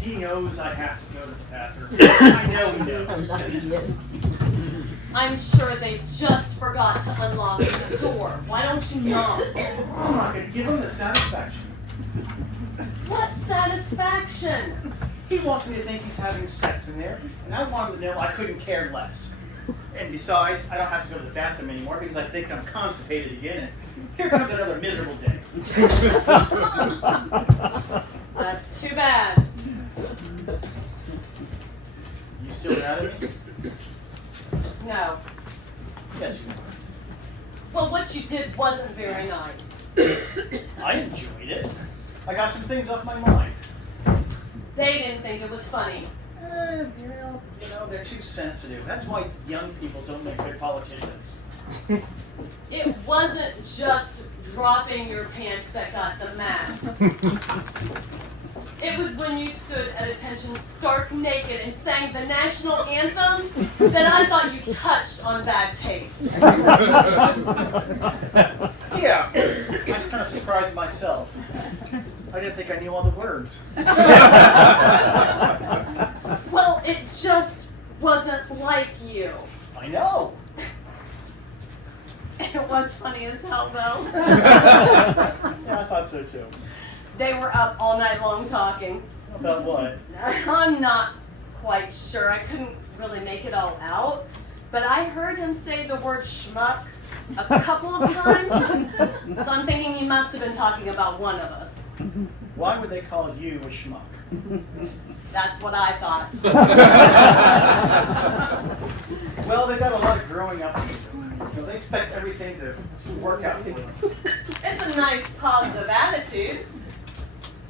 He knows I have to go to the bathroom. I know he knows. I'm sure they just forgot to unlock the door. Why don't you knock? I'm not going to give him the satisfaction. What satisfaction? He wants me to think he's having sex in there, and I want him to know I couldn't care less. And besides, I don't have to go to the bathroom anymore because I think I'm constipated again. Here comes another miserable day. That's too bad. You still mad at me? No. Yes, you are. Well, what you did wasn't very nice. I enjoyed it. I got some things off my mind. They didn't think it was funny. They're too sensitive. That's why young people don't make good politicians. It wasn't just dropping your pants that got them mad. It was when you stood at attention stark naked and sang the national anthem that I thought you touched on bad taste. Yeah, I was kind of surprised myself. I didn't think I knew all the words. Well, it just wasn't like you. I know. It was funny as hell, though. Yeah, I thought so too. They were up all night long talking. About what? I'm not quite sure. I couldn't really make it all out. But I heard him say the word schmuck a couple of times. So I'm thinking he must have been talking about one of us. Why would they call you a schmuck? That's what I thought. Well, they got a lot of growing up to do. They expect everything to work out for them. It's a nice positive attitude.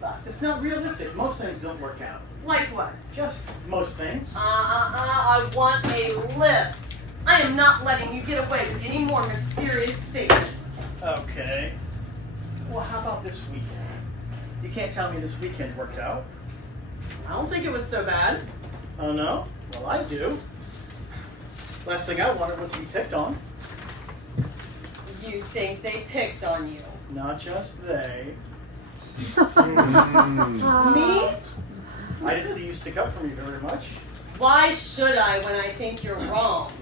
But it's not realistic. Most things don't work out. Like what? Just most things. I want a list. I am not letting you get away with any more mysterious statements. Okay. Well, how about this weekend? You can't tell me this weekend worked out. I don't think it was so bad. Oh, no? Well, I do. Last thing I wanted was to be picked on. You think they picked on you? Not just they. Me? I didn't see you stick up for me very much. Why should I when I think you're wrong?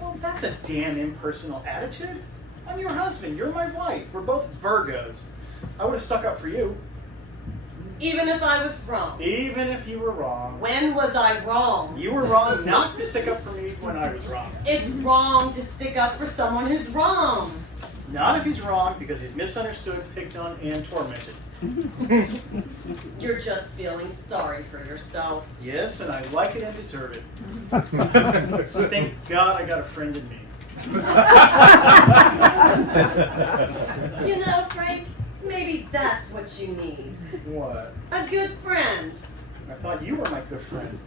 Well, that's a damn impersonal attitude. I'm your husband. You're my wife. We're both Virgos. I would have stuck up for you. Even if I was wrong. Even if you were wrong. When was I wrong? You were wrong not to stick up for me when I was wrong. It's wrong to stick up for someone who's wrong. Not if he's wrong, because he's misunderstood, picked on, and tormented. You're just feeling sorry for yourself. Yes, and I like it and deserve it. Thank God I got a friend in me. You know, Frank, maybe that's what you need. What? A good friend. I thought you were my good friend.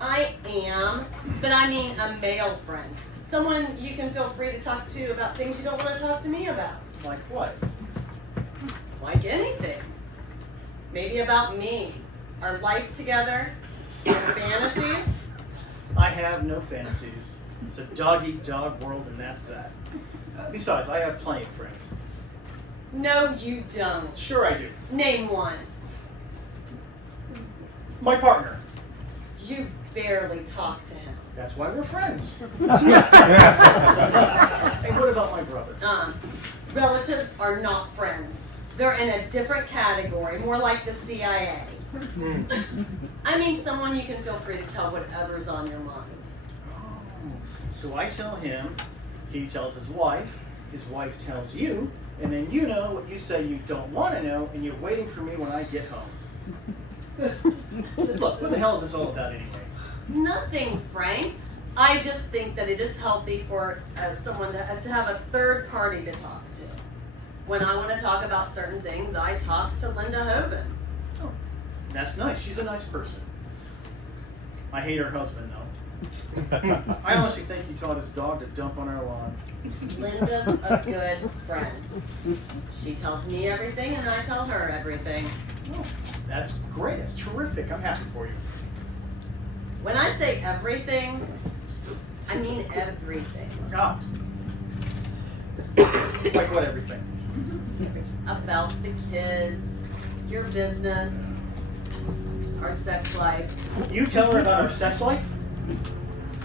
I am, but I mean a male friend. Someone you can feel free to talk to about things you don't want to talk to me about. Like what? Like anything. Maybe about me, our life together, our fantasies. I have no fantasies. It's a dog-eat-dog world, and that's that. Besides, I have plenty of friends. No, you don't. Sure I do. Name one. My partner. You barely talk to him. That's why we're friends. And what about my brother? Relatives are not friends. They're in a different category, more like the CIA. I mean someone you can feel free to tell whatever's on your mind. So I tell him, he tells his wife tells you, and then you know what you say you don't want to know, and you're waiting for me when I get home. Look, what the hell is this all about anyway? Nothing, Frank. I just think that it is healthy for someone to have a third party to talk to. When I want to talk about certain things, I talk to Linda Hoban. Oh, that's nice. She's a nice person. I hate her husband, though. I honestly think he taught his dog to dump on our lawn. Linda's a good friend. She tells me everything, and I tell her everything. Oh, that's great. That's terrific. I'm happy for you. When I say everything, I mean everything. Oh. Like what, everything? About the kids, your business, our sex life. You tell her about our sex life?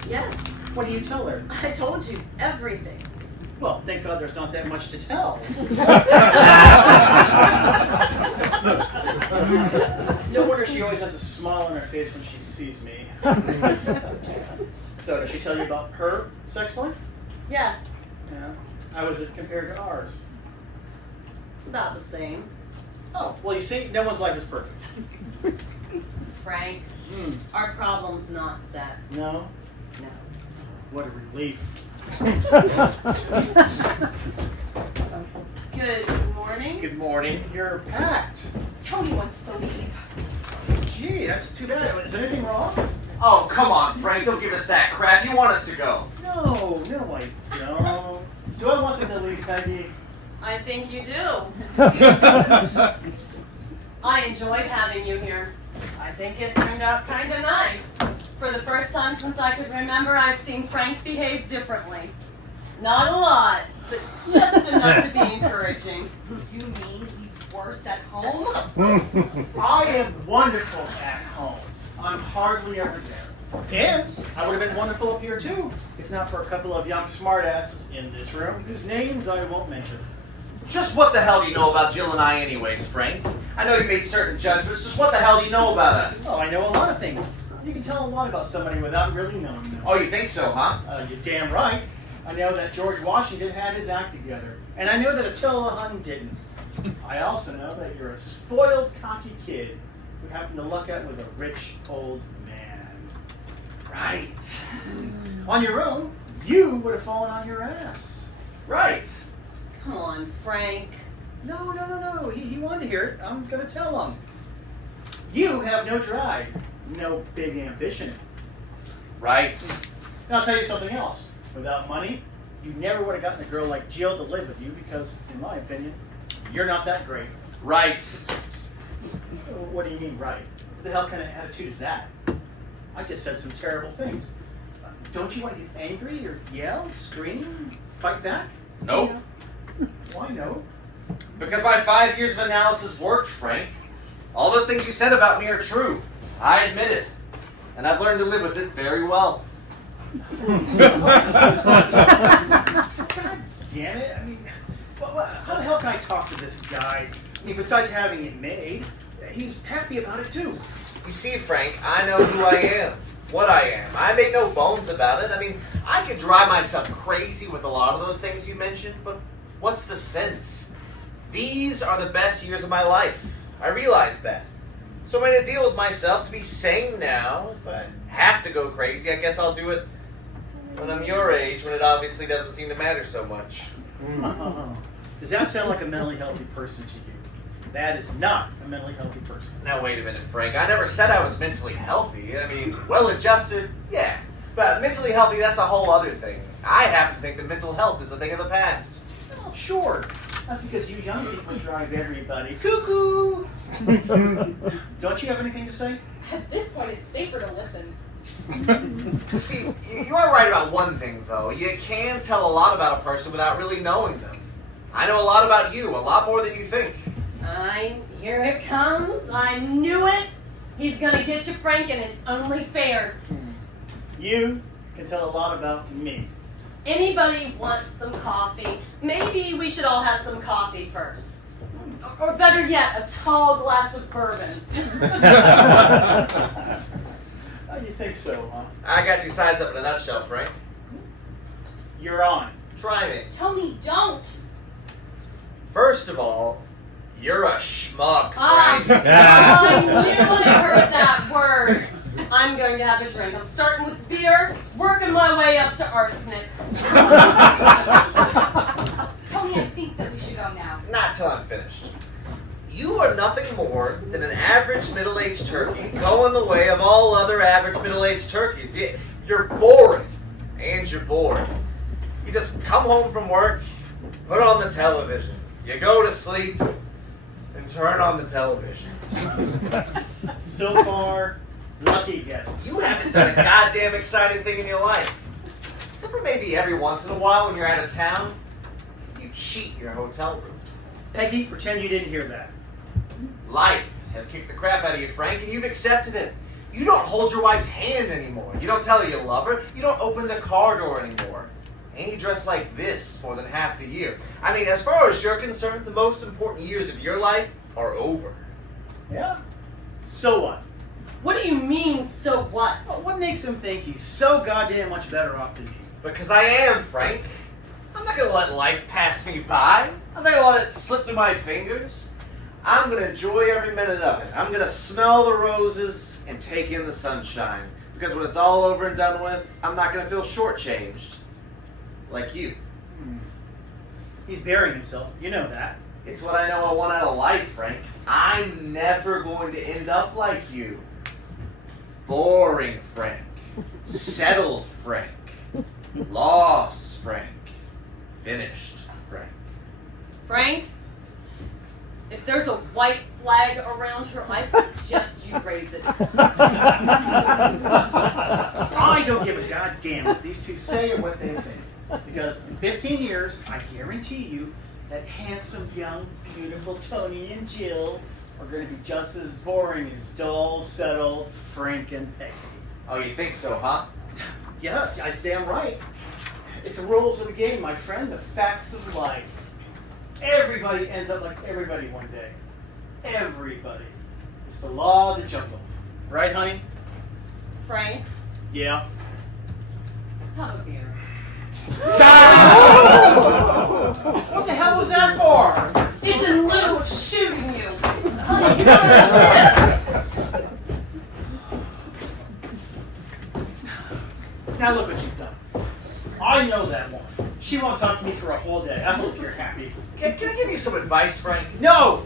Yes, What do you tell her? I told you everything. Well, thank God there's not that much to tell. No wonder she always has a smile on her face when she sees me. So, does she tell you about her sex life? Yes, Yeah. How is it compared to ours? it's about the same. Oh, well, you see, no one's life is perfect. Frank, Hmm. our problem's not sex. No? No. What a relief. Good morning. Good morning. You're packed. Tony wants to leave. Gee, that's too bad. Is anything wrong? Oh, come on, Frank. Don't give us that crap. You want us to go. No, I don't. Do I want them to leave, Peggy? I think you do. I enjoyed having you here. I think it turned out kind of nice. For the first time since I could remember, I've seen Frank behave differently. Not a lot, but just enough to be encouraging. You mean he's worse at home? I am wonderful at home. I'm hardly ever there. And I would have been wonderful up here too, if not for a couple of young smartasses in this room whose names I won't mention. Just what the hell do you know about Jill and I anyways, Frank? I know you made certain judgments. Just what the hell do you know about us? Oh, I know a lot of things. You can tell a lot about somebody without really knowing them. Oh, you think so, huh? You're damn right. I know that George Washington had his act together. And I know that Attila the Hun didn't. I also know that you're a spoiled, cocky kid who happened to luck out with a rich, old man. Right. On your own, you would have fallen on your ass. Right. Come on, Frank. No. He wanted to hear it. I'm going to tell him. You have no drive, no big ambition. Right. And I'll tell you something else. Without money, you never would have gotten a girl like Jill to live with you because, in my opinion, you're not that great. Right. What do you mean, right? What the hell kind of attitude is that? I just said some terrible things. Don't you want to get angry or yell, scream, fight back? Nope. Why no? Because my 5 years of analysis worked, Frank. All those things you said about me are true. I admit it. And I've learned to live with it very well. God damn it. I mean, how the hell can I talk to this guy? I mean, besides having it made, he's happy about it too. You see, Frank, I know who I am. What I am. I make no bones about it. I mean, I could drive myself crazy with a lot of those things you mentioned, but what's the sense? These are the best years of my life. I realize that. So I'm going to deal with myself to be sane now. If I have to go crazy, I guess I'll do it when I'm your age, when it obviously doesn't seem to matter so much. Does that sound like a mentally healthy person to you? That is not a mentally healthy person. Now, wait a minute, Frank. I never said I was mentally healthy. I mean, well-adjusted, yeah. But mentally healthy, that's a whole other thing. I happen to think that mental health is a thing of the past. Oh, sure. That's because you young people drive everybody cuckoo. Don't you have anything to say? At this point, it's safer to listen. See, you are right about one thing, though. You can tell a lot about a person without really knowing them. I know a lot about you, a lot more than you think. Here it comes. I knew it. He's gonna get you, Frank, and it's only fair. You can tell a lot about me. Anybody want some coffee? Maybe we should all have some coffee first. Or better yet, a tall glass of bourbon. Oh, you think so, huh? I got you sized up in a nutshell, Frank. You're on. Try me. Tony, don't! First of all, you're a schmuck, Ah, Frank. I knew I heard that word. I'm going to have a drink. I'm starting with beer, working my way up to arsenic. Tony, I think that we should go now. Not till I'm finished. You are nothing more than an average middle-aged turkey going the way of all other average middle-aged turkeys. You're boring, and you're bored. You just come home from work, put on the television. You go to sleep, and turn on the television. So far, lucky guess. You haven't done a goddamn exciting thing in your life. Except for maybe every once in a while when you're out of town. You cheat in your hotel room. Peggy, pretend you didn't hear that. Life has kicked the crap out of you, Frank, and you've accepted it. You don't hold your wife's hand anymore. You don't tell her you love her. You don't open the car door anymore. And you dress like this more than half the year. I mean, as far as you're concerned, the most important years of your life are over. Yeah? So what? What do you mean, so what? Well, what makes him think he's so goddamn much better off than you? Because I am, Frank. I'm not gonna let life pass me by. I'm not gonna let it slip through my fingers. I'm gonna enjoy every minute of it. I'm gonna smell the roses and take in the sunshine. Because when it's all over and done with, I'm not gonna feel shortchanged. Like you. He's burying himself. You know that. It's what I know I want out of life, Frank. I'm never going to end up like you. Boring Frank. Settled Frank. Lost Frank. Finished Frank. Frank, if there's a white flag around her, I suggest you raise it. I don't give a goddamn what these two say or what they think. Because in 15 years, I guarantee you that handsome, young, beautiful Tony and Jill are going to be just as boring as dull, settled Frank and Peggy. Oh, you think so, huh? Yeah, damn right. It's the rules of the game, my friend, the facts of life. Everybody ends up like everybody one day. Everybody. It's the law of the jungle. Right, honey? Frank, Yeah. have a beer. What the hell was that for? It's in lieu of shooting you. Now look what you've done. I know that woman. She won't talk to me for a whole day. I hope you're happy. Can I give you some advice, Frank? No!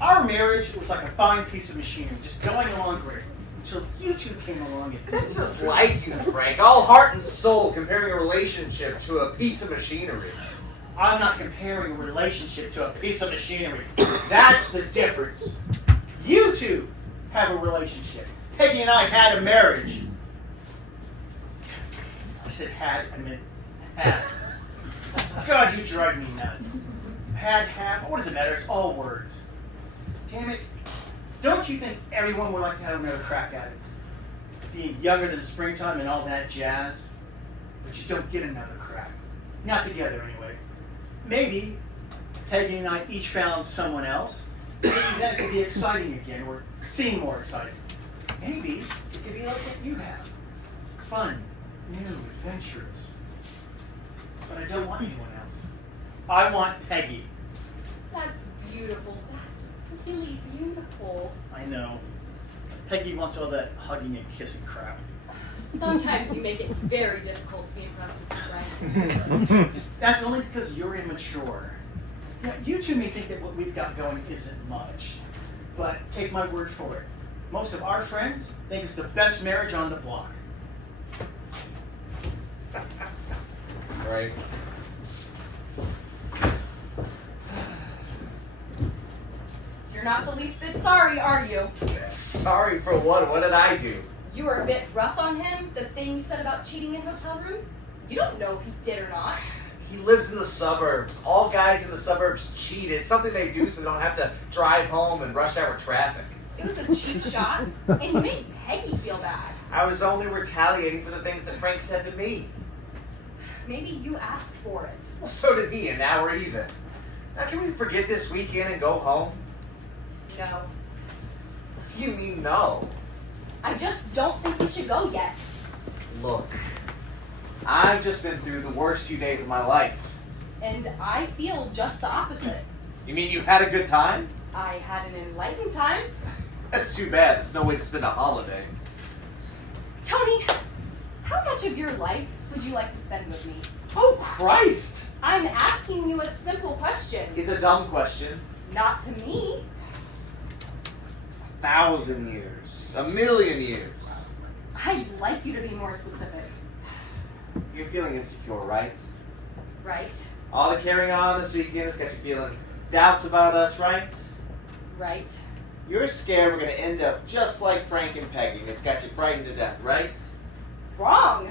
Our marriage was like a fine piece of machinery, just going along great. Until you two came along and... That's just like you, Frank. All heart and soul comparing a relationship to a piece of machinery. I'm not comparing a relationship to a piece of machinery. That's the difference. You two have a relationship. Peggy and I had a marriage. I said had, I meant had. God, you drive me nuts. Had, have, what does it matter? It's all words. Damn it. Don't you think everyone would like to have another crack at it? Being younger than springtime and all that jazz? But you don't get another crack. Not together, anyway. Maybe Peggy and I each found someone else. Maybe then it could be exciting again, or seem more exciting. Maybe it could be like what you have. Fun, new, adventurous. But I don't want anyone else. I want Peggy. That's beautiful. That's really beautiful. I know. Peggy wants all that hugging and kissing crap. Sometimes you make it very difficult to be impressed with Frank. That's only because you're immature. Now, you two may think that what we've got going isn't much, but take my word for it. Most of our friends think it's the best marriage on the block. Right. You're not the least bit sorry, are you? Sorry for what? What did I do? You were a bit rough on him, the thing you said about cheating in hotel rooms? You don't know if he did or not. He lives in the suburbs. All guys in the suburbs cheat. It's something they do so they don't have to drive home and rush hour traffic. It was a cheap shot, and you made Peggy feel bad. I was only retaliating for the things that Frank said to me. Maybe you asked for it. Well, so did he, and now we're even. Now, can we forget this weekend and go home? No. What do you mean, no? I just don't think we should go yet. Look, I've just been through the worst few days of my life. And I feel just the opposite. You mean you had a good time? I had an enlightening time. That's too bad. There's no way to spend a holiday. Tony, how much of your life would you like to spend with me? Oh, Christ! I'm asking you a simple question. It's a dumb question. Not to me. 1,000 years. 1,000,000 years. I'd like you to be more specific. You're feeling insecure, right? Right? All the carrying on this weekend has got you feeling doubts about us, right? Right? You're scared we're going to end up just like Frank and Peggy. It's got you frightened to death, right? Wrong.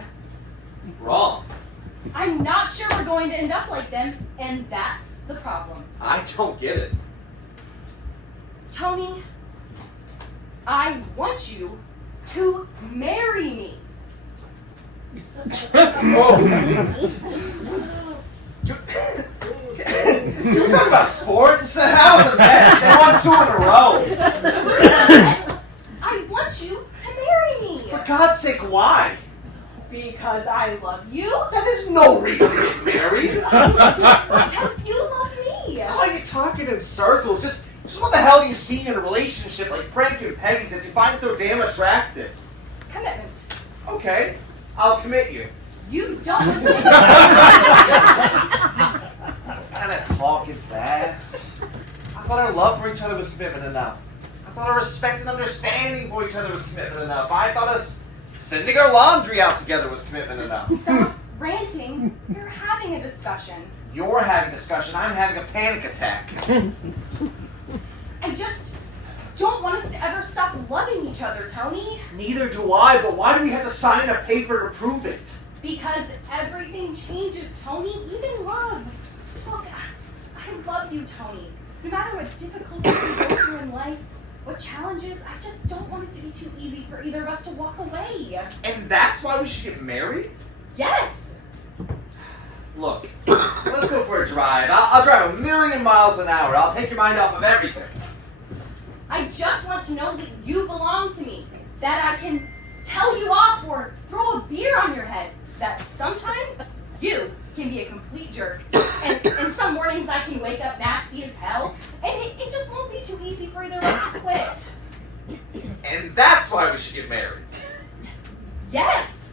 Wrong. I'm not sure we're going to end up like them, and that's the problem. I don't get it. Tony, I want you to marry me. You're talking about sports? How are the Mets? They won 2 in a row. I want you to marry me. For God's sake, why? Because I love you? That is no reason to get married. Because you love me. Why are you talking in circles? Just what the hell do you see in a relationship like Frank and Peggy's that you find so damn attractive? Commitment. Okay, I'll commit you. You don't. What kind of talk is that? I thought our love for each other was commitment enough. I thought our respect and understanding for each other was commitment enough. I thought us sending our laundry out together was commitment enough. Stop ranting. You're having a discussion. You're having a discussion. I'm having a panic attack. I just don't want us to ever stop loving each other, Tony. Neither do I, but why do we have to sign a paper to prove it? Because everything changes, Tony, even love. Look, I love you, Tony. No matter what difficulties we go through in life, what challenges, I just don't want it to be too easy for either of us to walk away. And that's why we should get married? Yes! Look, let's go for a drive. I'll drive 1,000,000 miles an hour. I'll take your mind off of everything. I just want to know that you belong to me. That I can tell you off or throw a beer on your head. That sometimes you can be a complete jerk. And some mornings I can wake up nasty as hell. And it just won't be too easy for either of us to quit. And that's why we should get married. Yes!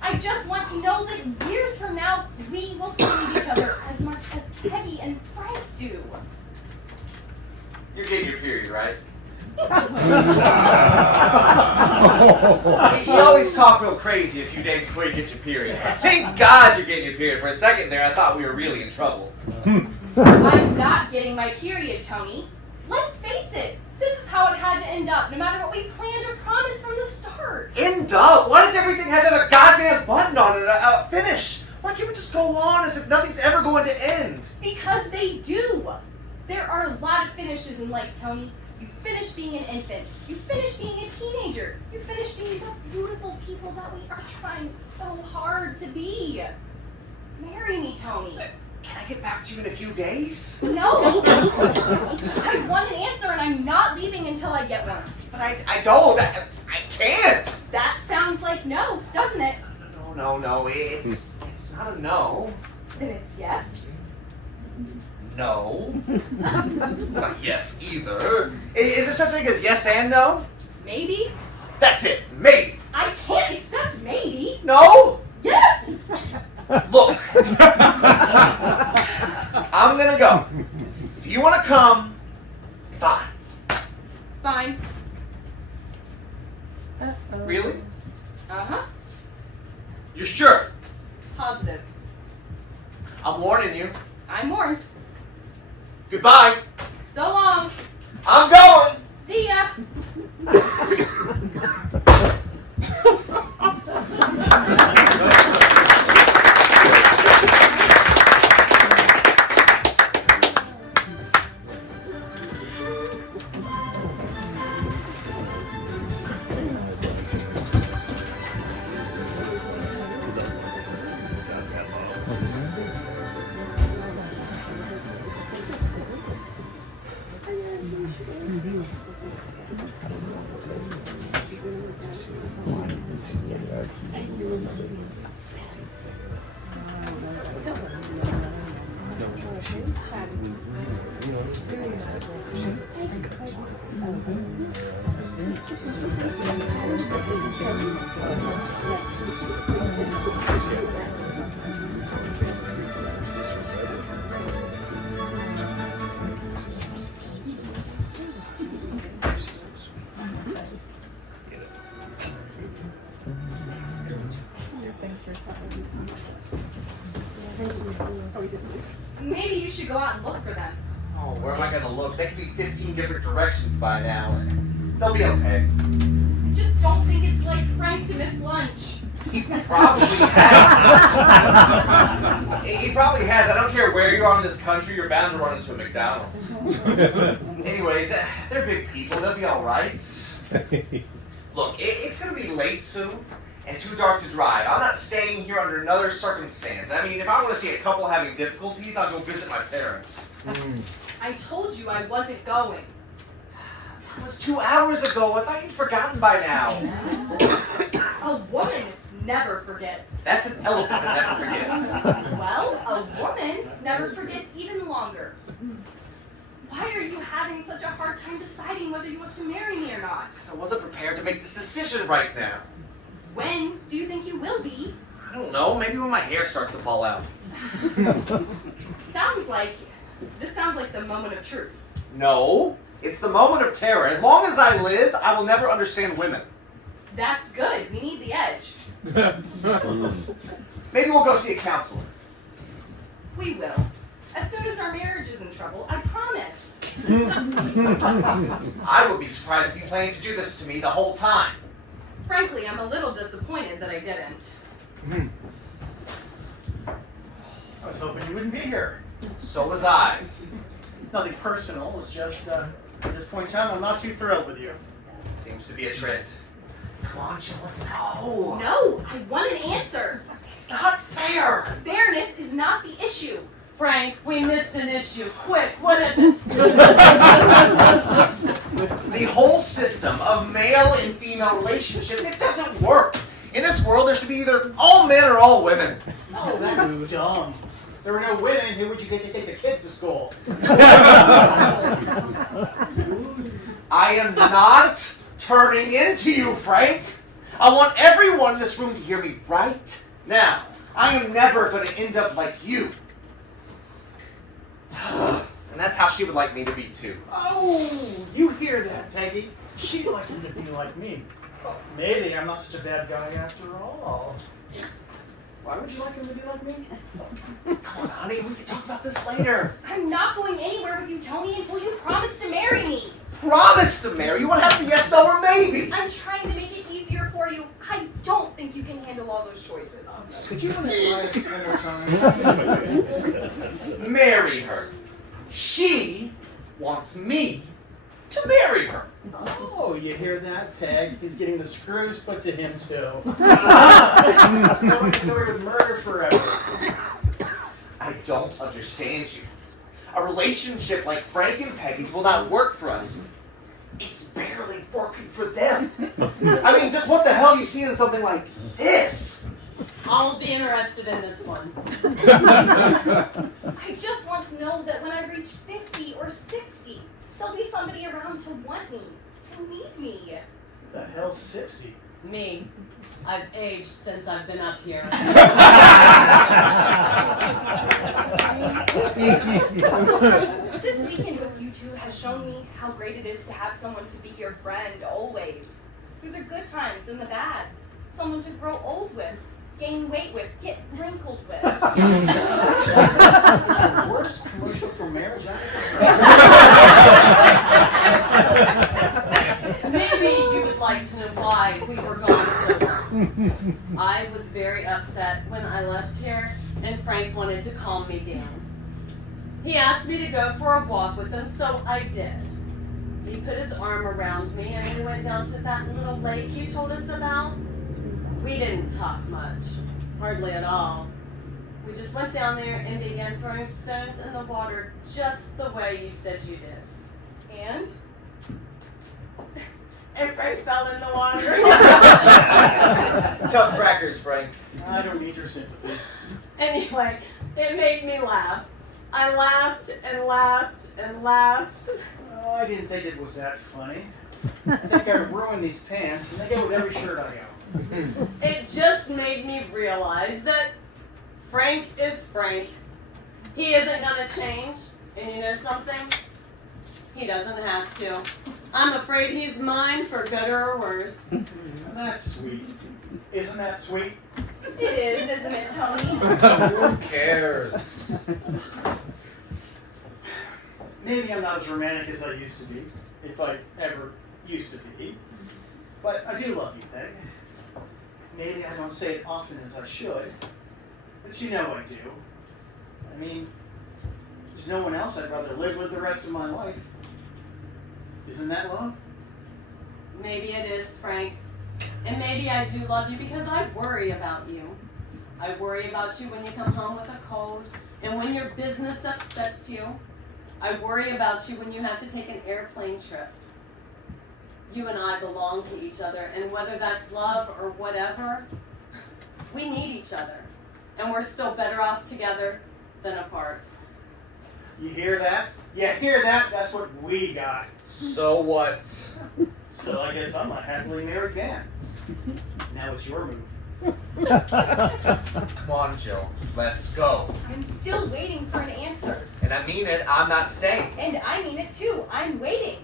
I just want to know that years from now, we will still need each other as much as Peggy and Frank do. You're getting your period, right? You always talk real crazy a few days before you get your period. Thank God you're getting your period. For a second there, I thought we were really in trouble. I'm not getting my period, Tony. Let's face it. This is how it had to end up, no matter what we planned or promised from the start. End up? Why does everything have to have a goddamn button on it, a finish? Why can't we just go on as if nothing's ever going to end? Because they do. There are a lot of finishes in life, Tony. You finish being an infant. You finish being a teenager. You finish being the beautiful people that we are trying so hard to be. Marry me, Tony. Can I get back to you in a few days? No! I want an answer and I'm not leaving until I get one. But I don't. I can't. That sounds like no, doesn't it? No. It's not a no. Then it's yes. No. It's not yes either. Is there such a thing as yes and no? Maybe. That's it. Maybe. I can't accept maybe. No? Yes! Look. I'm gonna go. If you wanna come, fine. Fine. Really? Uh-huh. You're sure? Positive. I'm warning you. I'm warned. Goodbye. So long. I'm going. See ya. Maybe you should go out and look for them. Oh, where am I gonna look? They could be 15 different directions by now. They'll be okay. Just don't think it's like Frank to miss lunch. He probably has. He probably has. I don't care where you are in this country, you're bound to run into a McDonald's. Anyways, they're big people. They'll be all right. Look, it's going to be late soon and too dark to drive. I'm not staying here under another circumstance. I mean, if I want to see a couple having difficulties, I'll go visit my parents. I told you I wasn't going. It was 2 hours ago. I thought you'd forgotten by now. A woman never forgets. That's an elephant that never forgets. Well, a woman never forgets even longer. Why are you having such a hard time deciding whether you want to marry me or not? Because I wasn't prepared to make this decision right now. When do you think you will be? I don't know. Maybe when my hair starts to fall out. This sounds like the moment of truth. No. It's the moment of terror. As long as I live, I will never understand women. That's good. We need the edge. Maybe we'll go see a counselor. We will. As soon as our marriage is in trouble, I promise. I would be surprised if you planned to do this to me the whole time. Frankly, I'm a little disappointed that I didn't. I was hoping you wouldn't be here. So was I. Nothing personal. It's just, at this point in time, I'm not too thrilled with you. Seems to be a trend. Come on, Jill, let's go. No, I want an answer. It's not fair. Fairness is not the issue. Frank, we missed an issue. Quick, what is it? The whole system of male and female relationships, it doesn't work. In this world, there should be either all men or all women. Oh, that's dumb. There were no women, who would you get to take the kids to school? I am not turning into you, Frank. I want everyone in this room to hear me right now. I am never going to end up like you. And that's how she would like me to be, too. Oh, you hear that, Peggy? She'd like him to be like me. Well, maybe I'm not such a bad guy after all. Why would you like him to be like me? Come on, honey, we can talk about this later. I'm not going anywhere with you, Tony, until you promise to marry me. Promise to marry you? What happened to yes, no, or maybe? I'm trying to make it easier for you. I don't think you can handle all those choices. Could you run that by us one more time? Marry her. She wants me to marry her. Oh, you hear that, Peg? He's getting the screws put to him, too. Going to with murder forever. I don't understand you. A relationship like Frank and Peggy's will not work for us. It's barely working for them. I mean, just what the hell do you see in something like this? I'll be interested in this one. I just want to know that when I reach 50 or 60, there'll be somebody around to want me, to need me. The hell's 60? Me. I've aged since I've been up here. This weekend with you two has shown me how great it is to have someone to be your friend always. Through the good times and the bad. Someone to grow old with, gain weight with, get wrinkled with. The worst commercial for marriage I've ever heard. Maybe you would like to know why we were gone so long. I was very upset when I left here, and Frank wanted to calm me down. He asked me to go for a walk with him, so I did. He put his arm around me, and we went down to that little lake you told us about. We didn't talk much, hardly at all. We just went down there and began throwing stones in the water just the way you said you did. And? And Frank fell in the water. Tough crackers, Frank. I don't need your sympathy. Anyway, it made me laugh. I laughed and laughed and laughed. Oh, I didn't think it was that funny. I think I ruined these pants, and they go with every shirt I own. It just made me realize that Frank is Frank. He isn't gonna change. And you know something? He doesn't have to. I'm afraid he's mine for better or worse. That's sweet. Isn't that sweet? It is, isn't it, Tony? Who cares? Maybe I'm not as romantic as I used to be, if I ever used to be. But I do love you, Peg. maybe I don't say it often as I should, but you know I do. I mean, there's no one else I'd rather live with the rest of my life. Isn't that love? Maybe it is, Frank. And maybe I do love you because I worry about you. I worry about you when you come home with a cold and when your business upsets you. I worry about you when you have to take an airplane trip. You and I belong to each other, and whether that's love or whatever, we need each other. And we're still better off together than apart. You hear that? Yeah, hear that? That's what we got. So what? So I guess I'm a happily married man. Now it's your move. Come on, Jill. Let's go. I'm still waiting for an answer. And I mean it, I'm not staying. And I mean it too. I'm waiting.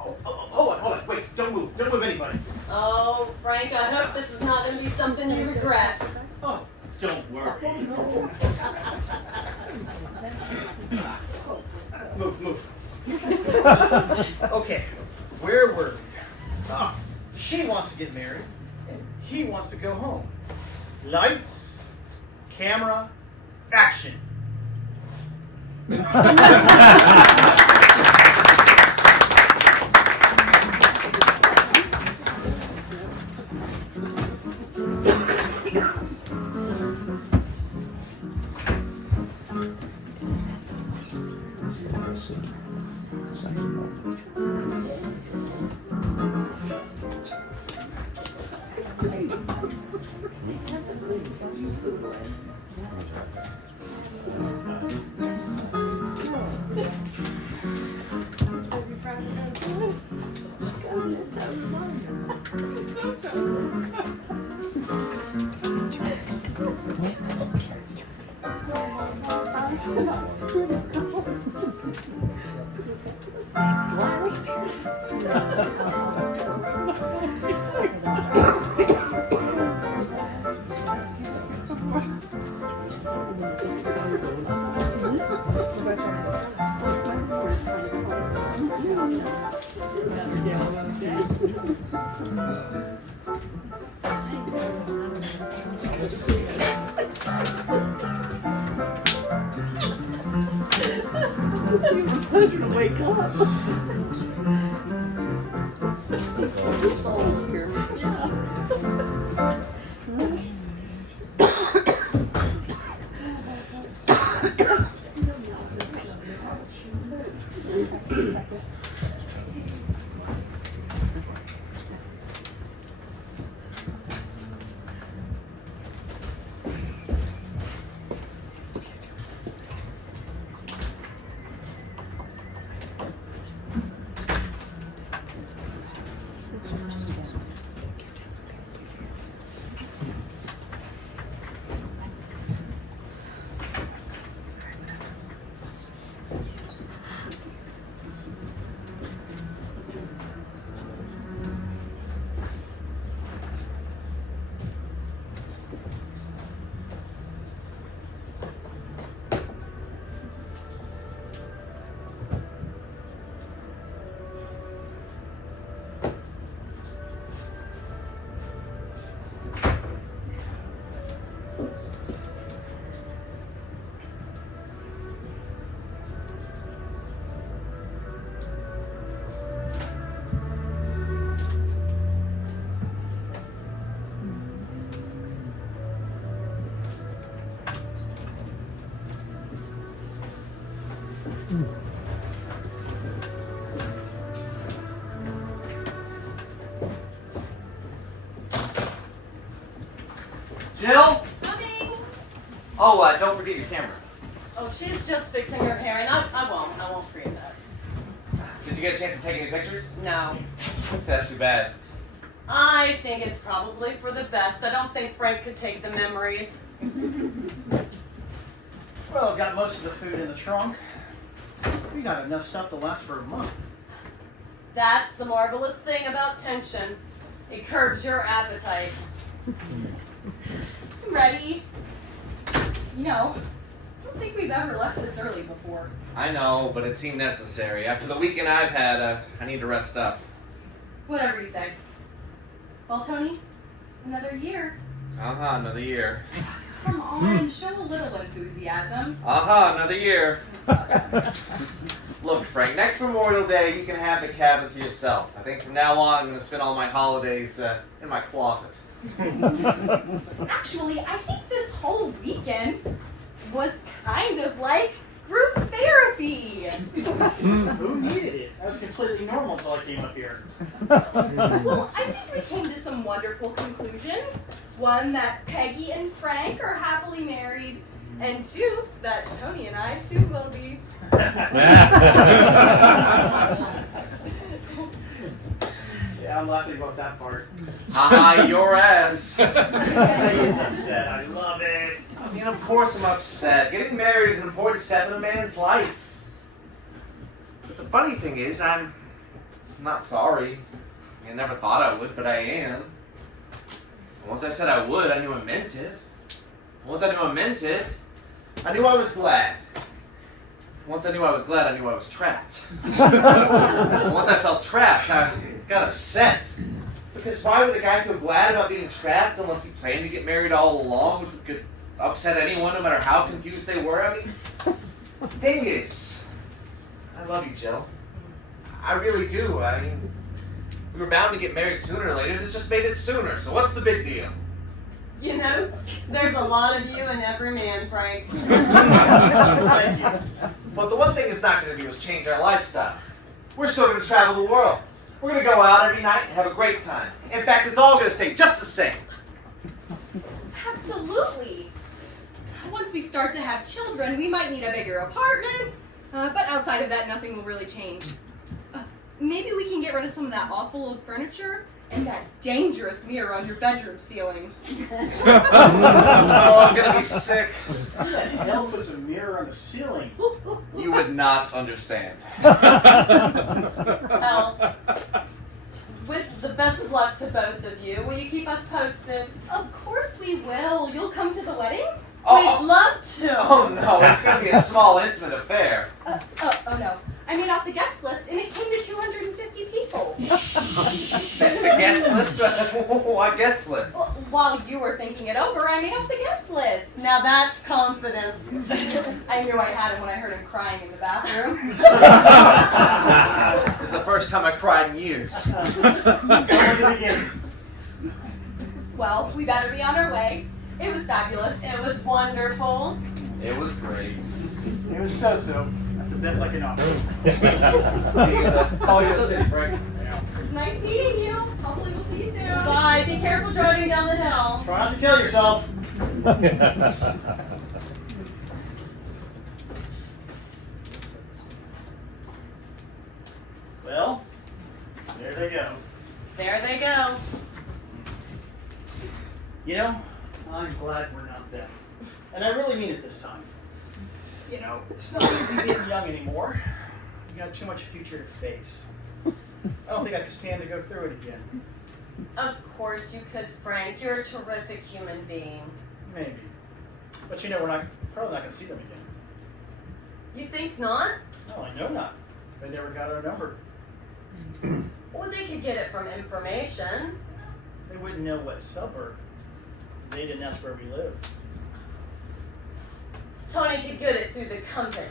Oh, hold on. Wait, don't move. Don't move anybody. Oh, Frank, I hope this is not going to be something you regret. Oh, don't worry. Move. Okay, where were we? Oh, she wants to get married. He wants to go home. Lights, camera, action. Wake up. It's all here. Yeah. Jill? Coming! Oh, don't forget your camera. Oh, she's just fixing her hair, and I won't forget that. Did you get a chance to take any pictures? No. That's too bad. I think it's probably for the best. I don't think Frank could take the memories. Well, I've got most of the food in the trunk. We got enough stuff to last for a month. That's the marvelous thing about tension. It curbs your appetite. Ready? You know, I don't think we've ever left this early before. I know, but it seemed necessary. After the weekend I've had, I need to rest up. Whatever you say. Well, Tony, Another year. Another year. Come on, show a little enthusiasm. Another year. It's not bad. Look, Frank, next Memorial Day, you can have the cabin to yourself. I think from now on, I'm going to spend all my holidays in my closet. Actually, I think this whole weekend was kind of like group therapy. Who needed it? That was completely normal until I came up here. Well, I think we came to some wonderful conclusions. One, that Peggy and Frank are happily married. And two, that Tony and I soon will be. Yeah, I'm laughing about that part. Your ass. He's upset. I love it. I mean, of course I'm upset. Getting married is an important step in a man's life. But the funny thing is, I'm not sorry. I never thought I would, but I am. And once I said I would, I knew I meant it. And once I knew I meant it, I knew I was glad. And once I knew I was glad, I knew I was trapped. And once I felt trapped, I got upset. Because why would a guy feel glad about being trapped unless he planned to get married all along, which could upset anyone no matter how confused they were? I mean, thing is, I love you, Jill. I really do. I mean, we were bound to get married sooner or later. This just made it sooner. So what's the big deal? You know, there's a lot of you in every man, Frank. Thank you. But the one thing it's not going to do is change our lifestyle. We're still going to travel the world. We're going to go out every night and have a great time. In fact, it's all going to stay just the same. Absolutely. Once we start to have children, we might need a bigger apartment. But outside of that, nothing will really change. Maybe we can get rid of some of that awful old furniture and that dangerous mirror on your bedroom ceiling. Oh, I'm going to be sick. What the hell was a mirror on the ceiling? You would not understand. Well, with the best of luck to both of you, will you keep us posted? Of course we will. You'll come to the wedding? Oh, We'd love to. oh no, it's going to be a small, intimate affair. Oh no. I made off the guest list and it came to 250 people. The guest list? What guest list? Well, while you were thinking it over, I made off the guest list. Now that's confidence. I knew I had him when I heard him crying in the bathroom. This is the first time I cried in years. Someone at the beginning. Well, we better be on our way. It was fabulous. It was wonderful. It was great. It was so-so. That's the best I can offer. See you then. Call you in the city, Frank. Yeah. It's nice meeting you. Hopefully we'll see you soon. Bye. Be careful driving down the hill. Try not to kill yourself. Well, there they go. There they go. You know, I'm glad we're not them. And I really mean it this time. You know, it's not easy being young anymore. You got too much future to face. I don't think I could stand to go through it again. Of course you could, Frank. You're a terrific human being. Maybe. But you know, we're probably not going to see them again. You think not? No, I know not. They never got our number. Well, they could get it from information. They wouldn't know what suburb. They didn't ask where we live. Tony could get it through the company.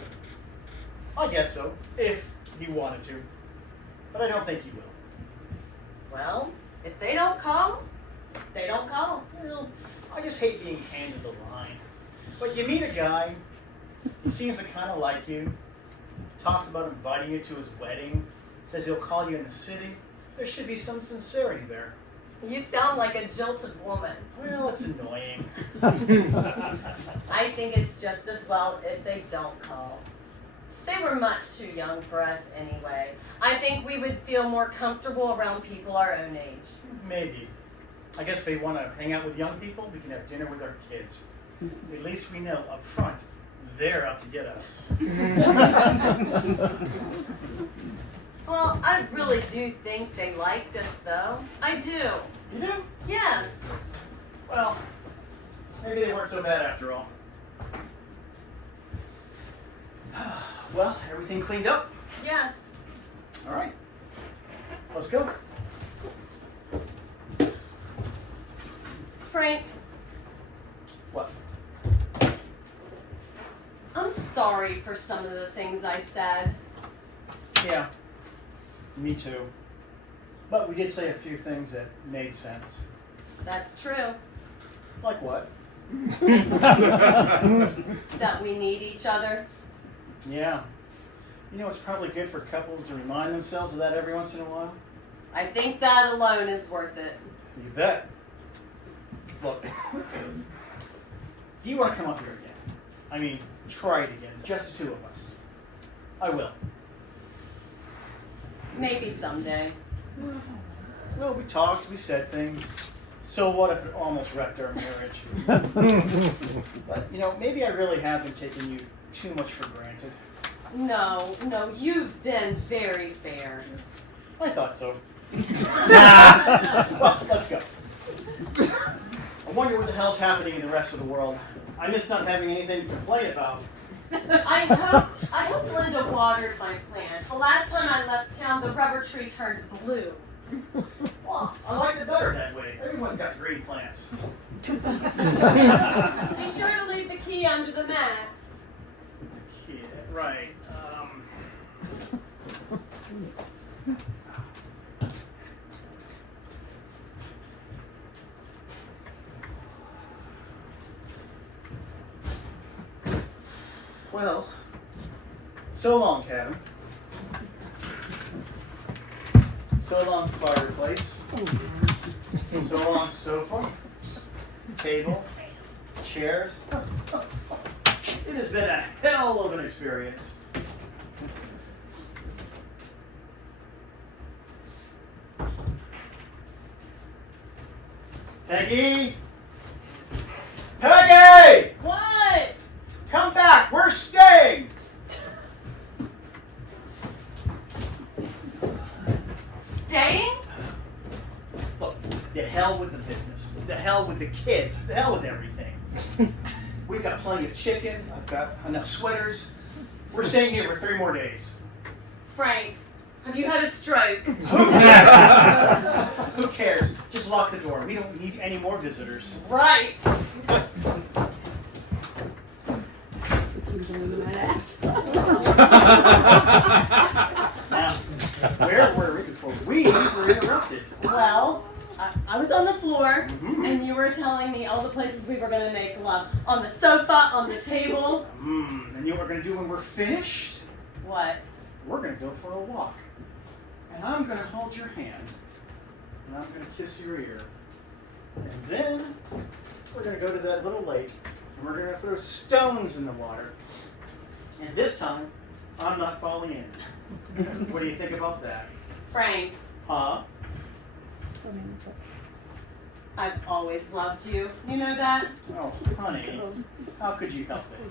I guess so, if he wanted to. But I don't think he will. Well, if they don't call, they don't call. Well, I just hate being handed the line. But you meet a guy, he seems to kind of like you, talks about inviting you to his wedding, says he'll call you in the city. There should be some sincerity there. You sound like a jilted woman. Well, it's annoying. I think it's just as well if they don't call. They were much too young for us anyway. I think we would feel more comfortable around people our own age. Maybe. I guess if we want to hang out with young people, we can have dinner with our kids. At least we know up front, they're out to get us. Well, I really do think they liked us, though. I do. You do? Yes. Well, maybe they weren't so bad after all. Well, everything cleaned up? Yes. All right. Let's go. Frank, What? I'm sorry for some of the things I said. Yeah, me too. But we did say a few things that made sense. That's true. Like what? That we need each other. Yeah. You know, it's probably good for couples to remind themselves of that every once in a while. I think that alone is worth it. You bet. Look, if you want to come up here again, I mean, try it again, just the two of us. I will. Maybe someday. Well, we talked, we said things. So what if it almost wrecked our marriage? But, you know, maybe I really have been taking you too much for granted. No, you've been very fair. I thought so. Well, let's go. I wonder what the hell's happening in the rest of the world. I miss not having anything to complain about. I hope Linda watered my plants. The last time I left town, the rubber tree turned blue. Well, I like it better that way. Everyone's got green plants. Be sure to leave the key under the mat. Yeah, right. Well, so long, cabin. So long, fireplace. So long, sofa, table, chairs. It has been a hell of an experience. Peggy! Peggy! What? Come back, we're staying! Staying? Look, the hell with the business, the hell with the kids, the hell with everything. We've got plenty of chicken, I've got enough sweaters. We're staying here for 3 more days. Frank, have you had a stroke? Who cares? Just lock the door. We don't need any more visitors. Right. Now, where were we before we were interrupted? Well, I was on the floor, Mhm. and you were telling me all the places we were going to make love. On the sofa, on the table. And you know what we're going to do when we're finished? What? We're going to go for a walk. And I'm going to hold your hand. And I'm going to kiss your ear. And then we're going to go to that little lake. And we're going to throw stones in the water. And this time, I'm not falling in. What do you think about that? Frank, Huh? I've always loved you. You know that? Oh, honey. How could you help it?